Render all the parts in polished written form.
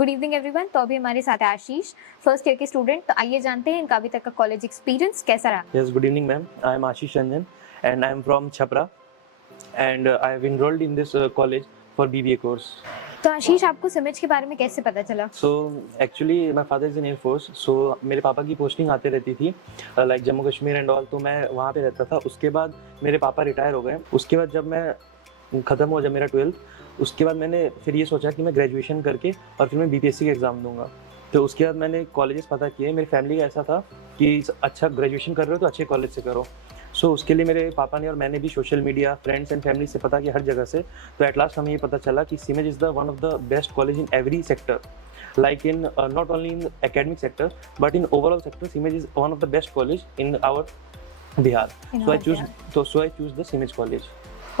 Good evening everyone. तो अभी हमारे साथ है आशीष, फर्स्ट ईयर के स्टूडेंट। तो आइए जानते हैं इनका अभी तक का कॉलेज एक्सपीरियंस कैसा रहा। Yes, good evening, ma'am. I am Ashish Ranjan, and I am from Chhapra, and I have enrolled in this college for BBA course. तो आशीष, आपको सिमिज के बारे में कैसे पता चला? So actually, my father is in Air Force, so मेरे पापा की पोस्टिंग आते रहती थी, like Jammu Kashmir and all, तो मैं वहाँ पे रहता था। उसके बाद मेरे पापा रिटायर हो गए। उसके बाद जब मैं ख़त्म हुआ जब मेरा 12th, उसके बाद मैंने फिर ये सोचा कि मैं ग्रेजुएशन करके और फिर मैं BPSC का एग्ज़ाम दूंगा। तो उसके बाद मैंने कॉलेजेस पता किए। मेरी फैमिली का ऐसा था कि अच्छा ग्रेजुएशन कर रहे हो तो अच्छे कॉलेज से करो। सो उसके लिए मेरे पापा ने और मैंने भी social media, friends and family से पता किया, हर जगह से। तो एट लास्ट हमें ये पता चला कि CIMAGE is the one of the best college in every sector, like in not only in academic sector but in overall sector. CIMEJ is one of the best college in our Bihar. So I choose the CIMEJ college.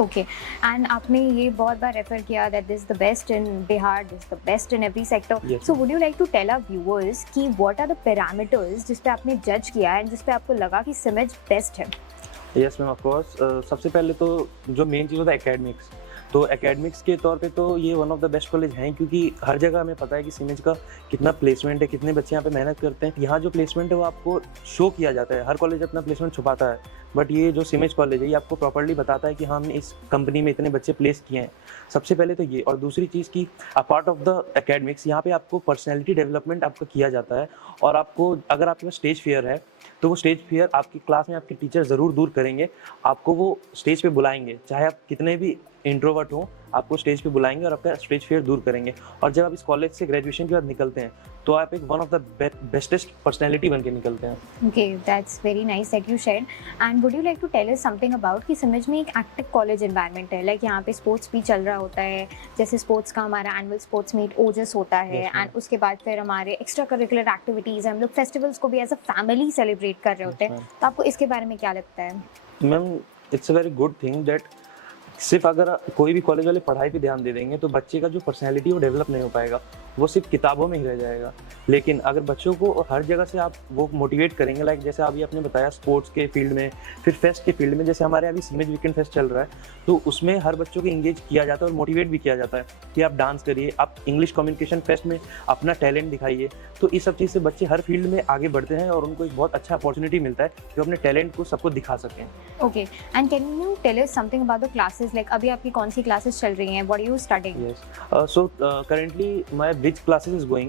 Okay, and आपने ये बहुत बार refer किया that this the best in Bihar, this the best in every sector. So would you like to tell our viewers कि what are the parameters जिस पे आपने जज किया एंड जिस पे आपको लगा कि सिमिज बेस्ट है? Yes ma'am, of course. सबसे पहले तो जो मेन चीज़ होता है एकेडमिक्स। तो एकेडमिक्स के तौर पे तो ये one of the best college हैं, क्योंकि हर जगह हमें पता है कि सीमेज का कितना प्लेसमेंट है, कितने बच्चे यहाँ पे मेहनत करते हैं। यहाँ जो प्लेसमेंट है वो आपको शो किया जाता है। हर कॉलेज अपना प्लेसमेंट छुपाता है, बट ये जो सीमेज कॉलेज है ये आपको प्रॉपर्ली बताता है कि हाँ, हमने इस कंपनी में इतने बच्चे प्लेस किए हैं। सबसे पहले तो ये, और दूसरी चीज़ की अपार्ट ऑफ द एकेडमिक्स यहाँ पे आपको पर्सनैलिटी डेवलपमेंट आपका किया जाता है। और आपको अगर आपके पास स्टेज फियर है तो वो स्टेज फियर आपकी क्लास में आपके टीचर ज़रूर दूर करेंगे। आपको वो स्टेज पे बुलाएंगे, चाहे आप कितने भी इंट्रोवर्ट हो, आपको स्टेज पे बुलाएंगे और आपका स्टेज फियर दूर करेंगे। और जब आप इस कॉलेज से ग्रेजुएशन के बाद निकलते हैं तो आप एक one of the bestest personality बन के निकलते हैं। Okay, that's very nice that you shared. And would you like to tell us something about कि सिमिज में एक एक्टिव कॉलेज एनवायरनमेंट है, लाइक यहाँ पे स्पोर्ट्स भी चल रहा होता है। जैसे स्पोर्ट्स का हमारा एनुअल स्पोर्ट्स मीट ओजस होता है, एंड उसके बाद फिर हमारे एक्स्ट्रा करिकुलर एक्टिविटीज़, हम लोग फेस्टिवल्स को भी एज अ फैमिली सेलिब्रेट कर रहे होते हैं। तो आपको इसके बारे में क्या लगता है? Ma'am, it's a very good thing that सिर्फ अगर कोई भी कॉलेज वाले पढ़ाई पे ध्यान दे देंगे तो बच्चे का जो पर्सनैलिटी वो डेवलप नहीं हो पाएगा, वो सिर्फ किताबों में ही रह जाएगा। लेकिन अगर बच्चों को हर जगह से आप वो मोटिवेट करेंगे, लाइक जैसे अभी आपने बताया स्पोर्ट्स के फील्ड में, फिर फेस्ट के फील्ड में, जैसे हमारे अभी सीमेज वीकेंड फेस्ट चल रहा है, तो उसमें हर बच्चों को इंगेज किया जाता है और मोटिवेट भी किया जाता है कि आप डांस करिए, आप इंग्लिश कम्युनिकेशन फेस्ट में अपना टैलेंट दिखाइए। तो इस सब चीज़ से बच्चे हर फील्ड में आगे बढ़ते हैं और उनको एक बहुत अच्छा अपॉर्चुनिटी मिलता है कि वो अपने टैलेंट को सबको दिखा सकें। Okay, and can you tell us something about the classes? Like अभी आपकी कौन सी क्लासेस चल रही हैं? What are you studying? Yes. So currently my bridge classes is going,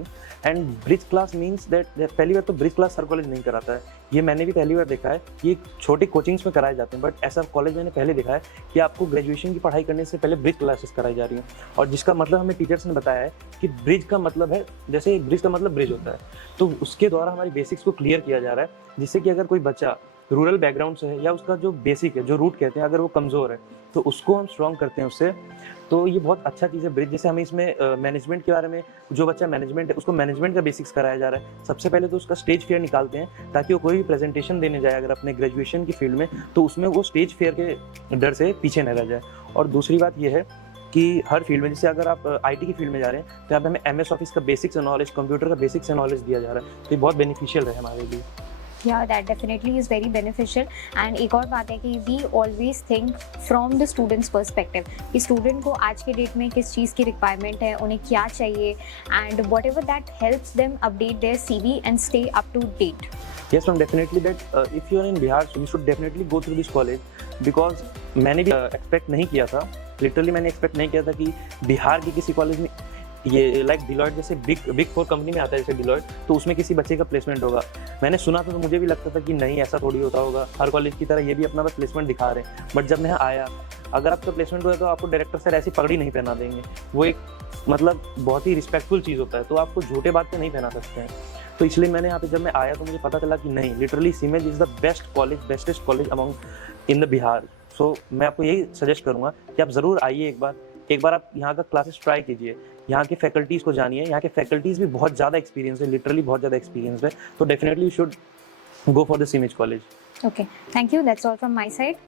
and bridge class means that पहली बार तो ब्रिज क्लास हर college नहीं कराता है। ये मैंने भी पहली बार देखा है। ये छोटे कोचिंग्स में कराए जाते हैं, बट ऐसा कॉलेज मैंने पहले देखा है कि आपको ग्रेजुएशन की पढ़ाई करने से पहले ब्रिज क्लासेस कराई जा रही हैं। और जिसका मतलब हमें टीचर्स ने बताया है कि ब्रिज का मतलब है, जैसे ब्रिज का मतलब ब्रिज होता है, तो उसके द्वारा हमारी बेसिक्स को क्लियर किया जा रहा है, जिससे कि अगर कोई बच्चा रूरल बैकग्राउंड से है या उसका जो बेसिक है, जो रूट कहते हैं, अगर वो कमज़ोर है तो उसको हम स्ट्रॉन्ग करते हैं उससे। तो ये बहुत अच्छा चीज़ है ब्रिज। जैसे हमें इसमें मैनेजमेंट के बारे में, जो बच्चा मैनेजमेंट है उसको मैनेजमेंट का बेसिक्स कराया जा रहा है। सबसे पहले तो उसका स्टेज फियर निकालते हैं ताकि वो कोई भी प्रेजेंटेशन देने जाए अगर अपने ग्रेजुएशन की फील्ड में, तो उसमें वो स्टेज फियर के डर से पीछे न रह जाए। और दूसरी बात ये है कि हर फील्ड में, जैसे अगर आप IT की फील्ड में जा रहे हैं तो यहाँ पे हमें MS ऑफिस का बेसिक्स नॉलेज, कंप्यूटर का बेसिक्स नॉलेज दिया जा रहा है। तो ये बहुत बेनिफिशियल है हमारे लिए। Yeah, that definitely is very beneficial. And एक और बात है कि we always think from the student's perspective कि student को आज के डेट में किस चीज़ की requirement है, उन्हें क्या चाहिए, and whatever that helps them update their CV and stay up to date. Yes, ma'am, definitely that if you are in Bihar, so you should definitely go through this college, because मैंने भी expect नहीं किया था, literally मैंने expect नहीं किया था कि बिहार के किसी कॉलेज में ये लाइक डिलॉयट जैसे बिग 4 कंपनी में आता है, जैसे डिलॉयट, तो उसमें किसी बच्चे का प्लेसमेंट होगा। मैंने सुना था तो मुझे भी लगता था कि नहीं, ऐसा थोड़ी होता होगा, हर कॉलेज की तरह ये भी अपना बस प्लेसमेंट दिखा रहे हैं। बट जब मैं यहाँ आया, अगर आपका प्लेसमेंट हुआ तो आपको डायरेक्टर सर ऐसी पगड़ी नहीं पहना देंगे। वो एक मतलब बहुत ही रिस्पेक्टफुल चीज़ होता है, तो आपको झूठे बात पे नहीं पहना सकते हैं। तो इसलिए मैंने यहाँ पे जब मैं आया तो मुझे पता चला कि नहीं, literally CIMAGE is the best college, bestest college among in the Bihar. So मैं आपको यही सजेस्ट करूँगा कि आप ज़रूर आइए, एक बार आप यहाँ का क्लासेस ट्राई कीजिए, यहाँ के फैकल्टीज़ को जानिए। यहाँ के फैकल्टीज़ भी बहुत ज़्यादा एक्सपीरियंस है, लिटरली बहुत ज़्यादा एक्सपीरियंस है। तो definitely you should go for the CIMAGE college. Okay, thank you. That's all from my side.